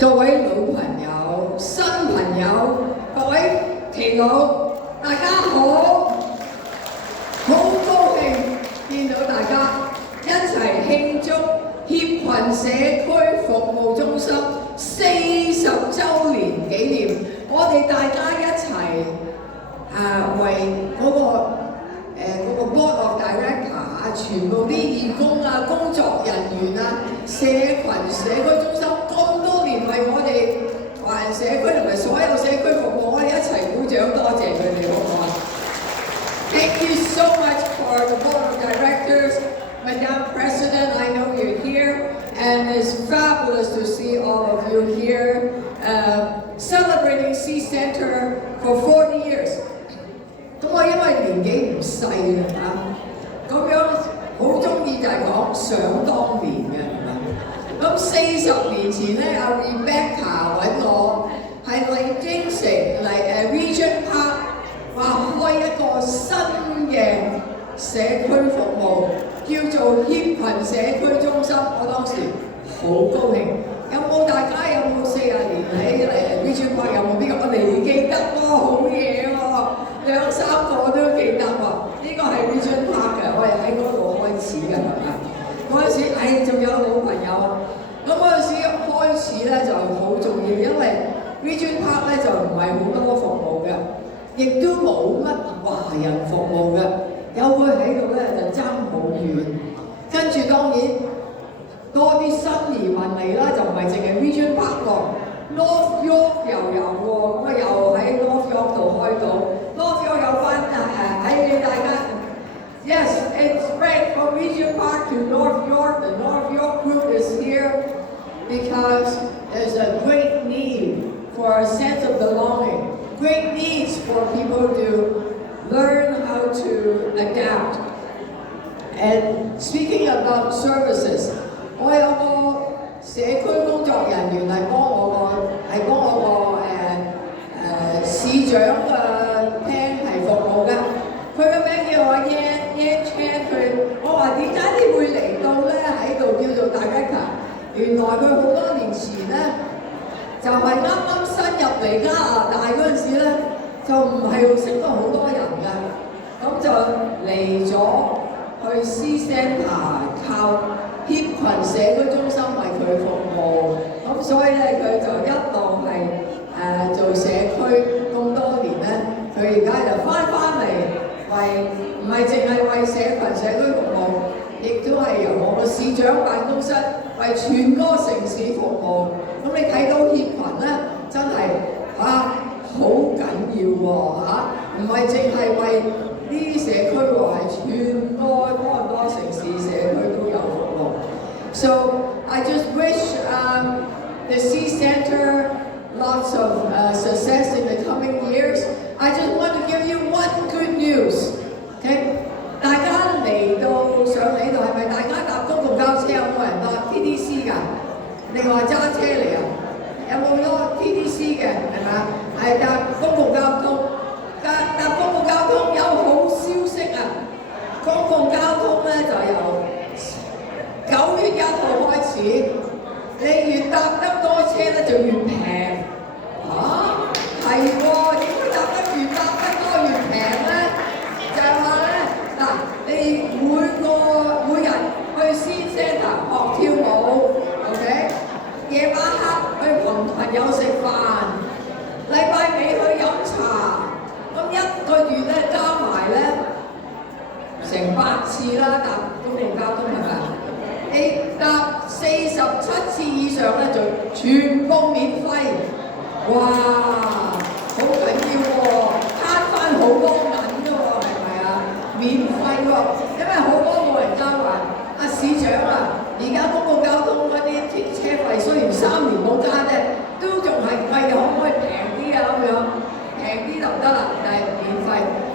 各位老朋友、新朋友、各位祈禱，大家好，好高興見到大家一齊慶祝協群社區服務中心40週年紀念。我哋大家一齊為嗰個 Board of Director 全部啲義工工作人員社群社區中心咁多年為我哋華人社區同埋所有社區服務，我哋一齊鼓掌，多謝佢哋，好唔好啊 ？Thank you so much for the Board of Directors, Madam President. I know you're here, and it's fabulous to see all of you here, celebrating C Centre for 40 years. 咁我因為年紀唔細咁樣好中意就係講想當年嘅。咁40年前咧，阿 Rebecca 揾我係嚟京城嚟Regent Park 話開一個新嘅社區服務，叫做協群社區中心。我當時好高興。大家有冇40年喺Regent Park 有冇邊個？我哋記得喎，好嘢喎，2-3個都記得喎。呢個係Regent Park嘅，我哋喺嗰度開始嘅，係咪？嗰陣時，仲有老朋友啊。咁嗰陣時開始咧就好重要，因為 Regent Park 咧就唔係好多服務嘅，亦都冇乜華人服務嘅，有佢喺度咧就爭好遠。跟住當然多啲新移民嚟啦，就唔係淨係 Regent Park 喎 ，North York 又有喎，咁又喺 North York 度開到 ，North York 有翻喺大家。Yes, it's spread from Regent Park to North York. The North York group is here because there's a great need for a sense of belonging, great needs for people to learn how to adapt. And speaking about services, 我有個社區工作人員係幫我市長嘅廳係服務㗎。佢嘅名叫我 Yan Chan， 我話點解你會嚟到咧？喺度叫做 director。原來佢好多年前咧，就係啱新入嚟加拿大嗰陣時咧，就唔係識到好多人嘅，咁就嚟咗去 C Centre 靠協群社區中心為佢服務，咁所以咧佢就一路係做社區咁多年咧，佢而家就翻嚟唔係淨係為社群社區服務，亦都係由我個市長辦公室為全個城市服務。咁你睇到協群咧，真係好緊要喎唔係淨係為呢啲社區喎，係全個多倫多城市社區都有服務。So I just wish the C Centre lots of success in the coming years. I just want to give you one good news. Okay? 大家上嚟呢度係咪大家搭公共交車？有冇人搭 TTC 㗎？你話揸車嚟啊？有冇多 TTC 嘅？係咪啊？係搭公共交通。搭公共交通有好消息啊！公共交通咧就由9月1號開始，你越搭得多車咧就越平。係喎，點解搭得多越平咧？就係話咧，你每日去 C Centre 學跳舞 ，OK？ 夜晚黑去同朋友食飯，禮拜尾去飲茶，咁1個月咧加埋咧成8次啦，搭公共交通係咪？你搭47次以上咧就全部免費，哇！好緊要喎，慳翻好多銀㗎喎，係咪啊？免費喎，因為好多老人家話：市長而家公共交通嗰啲車費雖然3年冇加啫，都仲係貴，可唔可以平啲咁樣？平啲就得啦，但係免費，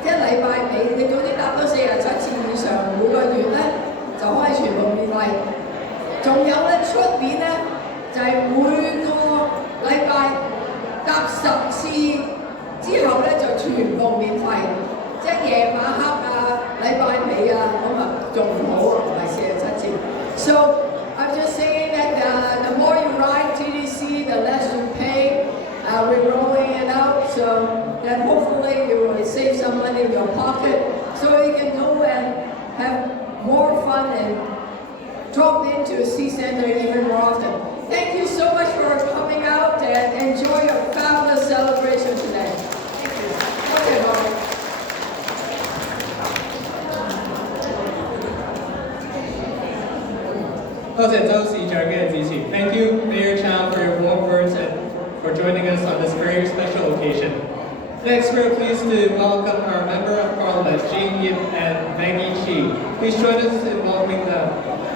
即係禮拜尾你總之搭多47次以上，每個月咧就可以全部免費。仲有咧出年咧就係每個禮拜搭10次之後咧就全部免費，即係夜晚黑禮拜尾咁仲好唔係47次。So I'm just saying that the more you ride TTC, the less that hopefully you will save some money in your pocket so you can go and have more fun and drop into Sea Center even more often. Thank you so much for coming out and enjoy your fabulous celebration today. Thank you. Okay, Robert. Thank you, Mayor Chow, for your warm words and for joining us on this very special occasion. Next, we're pleased to welcome our Member of Parliament, Jane Yip and Maggie Chi. Please join us in welcoming them.